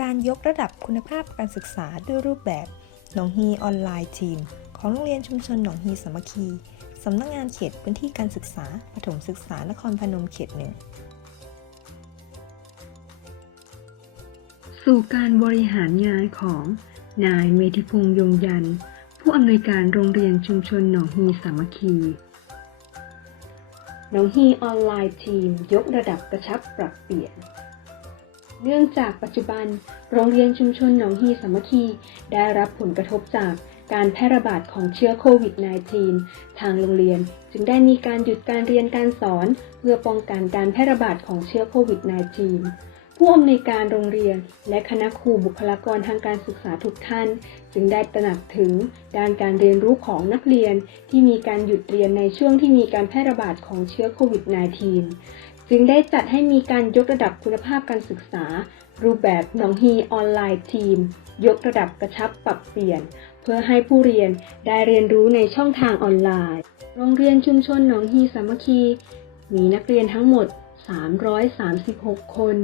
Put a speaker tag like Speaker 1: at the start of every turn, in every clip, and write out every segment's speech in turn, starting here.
Speaker 1: การยกระดับคุณภาพการศึกษาด้วยรูปแบบหนองฮีออนไลน์ทีม ของโรงเรียนชุมชนหนองฮีสามัคคีสำนักงานเขตพื้นที่การศึกษาปฐมศึกษานครพนมเขตหนึ่ง
Speaker 2: สู่การบริหารงานของนายเมธิพงษ์ยงยัน ผู้อำนวยการโรงเรียนชุมชนหนองฮีสามัคคีหนองฮีออนไลน์ทีม ยกระดับกระชับปรับเปลี่ยน เนื่องจากปัจจุบัน โรงเรียนชุมชนหนองฮีสามัคคี ได้รับผลกระทบจากการแพร่ระบาดของเชื้อโควิด -19 ทางโรงเรียนจึงได้มีการหยุดการเรียนการสอน เพื่อป้องกันการแพร่ระบาดของเชื้อโควิด -19 ผู้อำนวยการโรงเรียน และคณะครูบุคลากรทางการศึกษาทุกท่าน จึงได้ตระหนักถึงด้านการเรียนรู้ของนักเรียนที่มีการหยุดเรียนในช่วงที่มีการแพร่ระบาดของเชื้อโควิด -19 จึงได้จัดให้มีการยกระดับคุณภาพการศึกษา รูปแบบหนองฮีออนไลน์ทีม ยกระดับกระชับปรับเปลี่ยน เพื่อให้ผู้เรียนได้เรียนรู้ในช่องทางออนไลน์ โรงเรียนชุมชนหนองฮีสามัคคี มีนักเรียนทั้งหมด 336 คน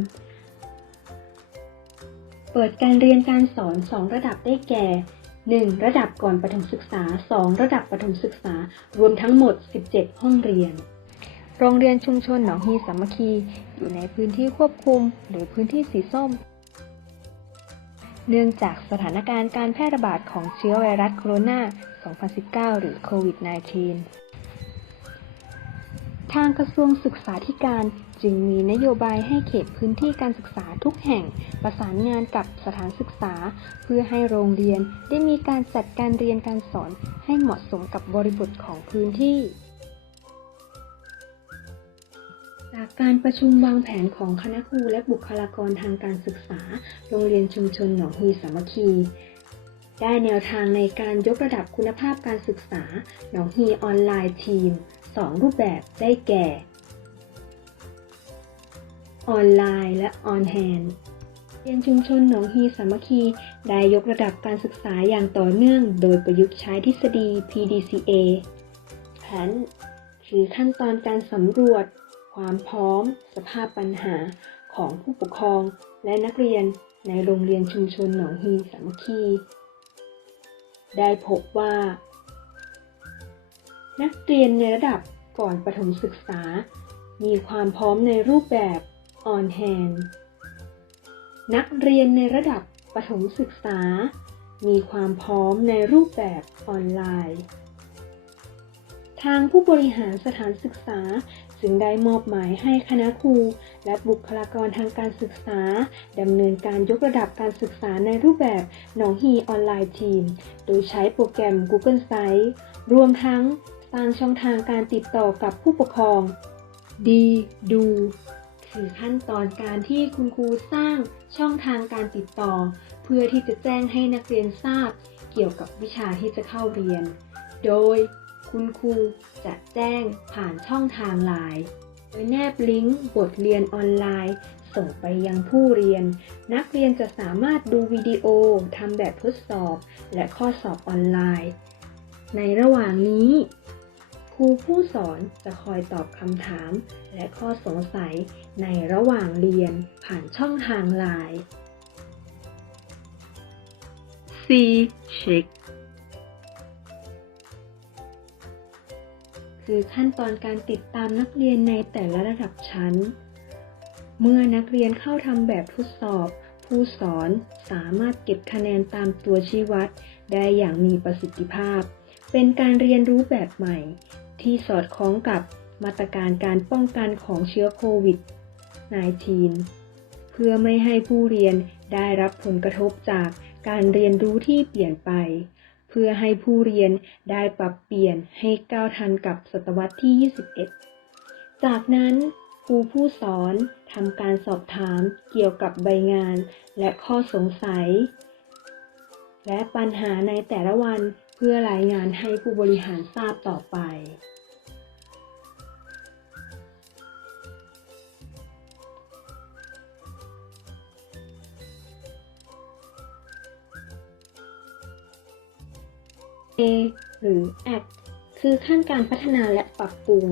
Speaker 2: เปิดการเรียนการสอน 2 ระดับได้แก่ 1. ระดับก่อนประถมศึกษา 2 ระดับประถมศึกษา รวมทั้งหมด 17 ห้องเรียน
Speaker 1: โรงเรียนชุมชนหนองฮีสามัคคี อยู่ในพื้นที่ควบคุม หรือพื้นที่สีส้ม เนื่องจากสถานการณ์การแพร่ระบาดของเชื้อไวรัสโคโรนา 2019 หรือโควิด -19
Speaker 2: ทางกระทรวงศึกษาธิการจึงมีนโยบายให้เขตพื้นที่การศึกษาทุกแห่ง ประสานงานกับสถานศึกษา เพื่อให้โรงเรียนได้มีการจัดการเรียนการสอนให้เหมาะสมกับบริบทของพื้นที่ จากการประชุมวางแผนของคณะครูและบุคลากรทางการศึกษา โรงเรียนชุมชนหนองฮีสามัคคี ได้แนวทางในการยกระดับคุณภาพการศึกษา หนองฮีออนไลน์ทีม 2 รูปแบบได้แก่ ออนไลน์และออนแฮนเรียนชุมชนหนองฮีสามัคคีได้ยกระดับการศึกษาอย่างต่อเนื่อง โดยประยุกต์ใช้ทฤษฎี PDCA แผนคือขั้นตอนการสำรวจ ความพร้อม สภาพปัญหาของผู้ปกครอง และนักเรียนในโรงเรียนชุมชนหนองฮีสามัคคี ได้พบว่า นักเรียนในระดับก่อนประถมศึกษา มีความพร้อมในรูปแบบ on hand นักเรียนในระดับประถมศึกษา มีความพร้อมในรูปแบบออนไลน์ ทางผู้บริหารสถานศึกษา จึงได้มอบหมายให้คณะครู และบุคลากรทางการศึกษาดำเนินการยกระดับการศึกษาในรูปแบบหนองฮีออนไลน์ทีม โดยใช้โปรแกรม Google Site รวมทั้งสร้างช่องทางการติดต่อกับผู้ปกครอง ดีดูคือขั้นตอนการที่คุณครูสร้างช่องทางการติดต่อ เพื่อที่จะแจ้งให้นักเรียนทราบ เกี่ยวกับวิชาที่จะเข้าเรียน โดย คุณครูจะแจ้งผ่านช่องทางไลน์โดยแนบลิงก์บทเรียนออนไลน์ ส่งไปยังผู้เรียน นักเรียนจะสามารถดูวิดีโอทำแบบทดสอบ และข้อสอบออนไลน์ ในระหว่างนี้ ครูผู้สอนจะคอยตอบคำถาม และข้อสงสัยในระหว่างเรียนผ่านช่องทางไลน์ C check คือขั้นตอนการติดตามนักเรียนในแต่ละระดับชั้น เมื่อนักเรียนเข้าทำแบบทดสอบ ผู้สอนสามารถเก็บคะแนนตามตัวชี้วัด ได้อย่างมีประสิทธิภาพ เป็นการเรียนรู้แบบใหม่ ที่สอดคล้องกับมาตรการการป้องกันของเชื้อโควิด -19 เพื่อไม่ให้ผู้เรียนได้รับผลกระทบจากการเรียนรู้ที่เปลี่ยนไป เพื่อให้ผู้เรียนได้ปรับเปลี่ยนให้ก้าวทันกับศตวรรษที่ 21 จากนั้นครูผู้สอนทำการสอบถามเกี่ยวกับใบงานและข้อสงสัย และปัญหาในแต่ละวันเพื่อรายงานให้ผู้บริหารทราบต่อไป A หรือ Act คือขั้นการพัฒนาและปรับปรุง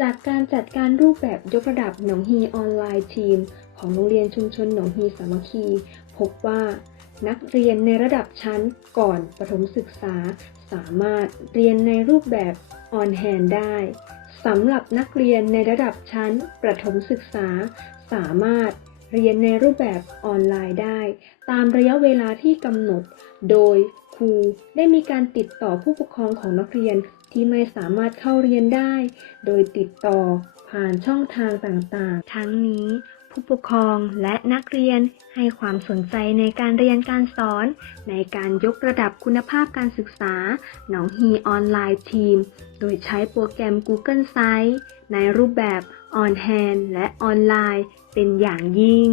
Speaker 2: จากการจัดการรูปแบบยกระดับหนองฮีออนไลน์ทีม ของโรงเรียนชุมชนหนองฮีสามัคคี พบว่า นักเรียนในระดับชั้นก่อนประถมศึกษา สามารถเรียนในรูปแบบออนแฮนได้สำหรับนักเรียนในระดับชั้นประถมศึกษา สามารถ เรียนในรูปแบบออนไลน์ได้ ตามระยะเวลาที่กำหนด โดยครูได้มีการติดต่อผู้ปกครองของนักเรียนที่ไม่สามารถเข้าเรียนได้ โดยติดต่อผ่านช่องทางต่างๆ ทั้งนี้ผู้ปกครองและนักเรียนให้ความสนใจในการเรียนการสอน ในการยกระดับคุณภาพการศึกษาหนองฮีออนไลน์ทีม โดยใช้โปรแกรม Google Sites ในรูปแบบออนแฮนและออนไลน์เป็นอย่างยิ่ง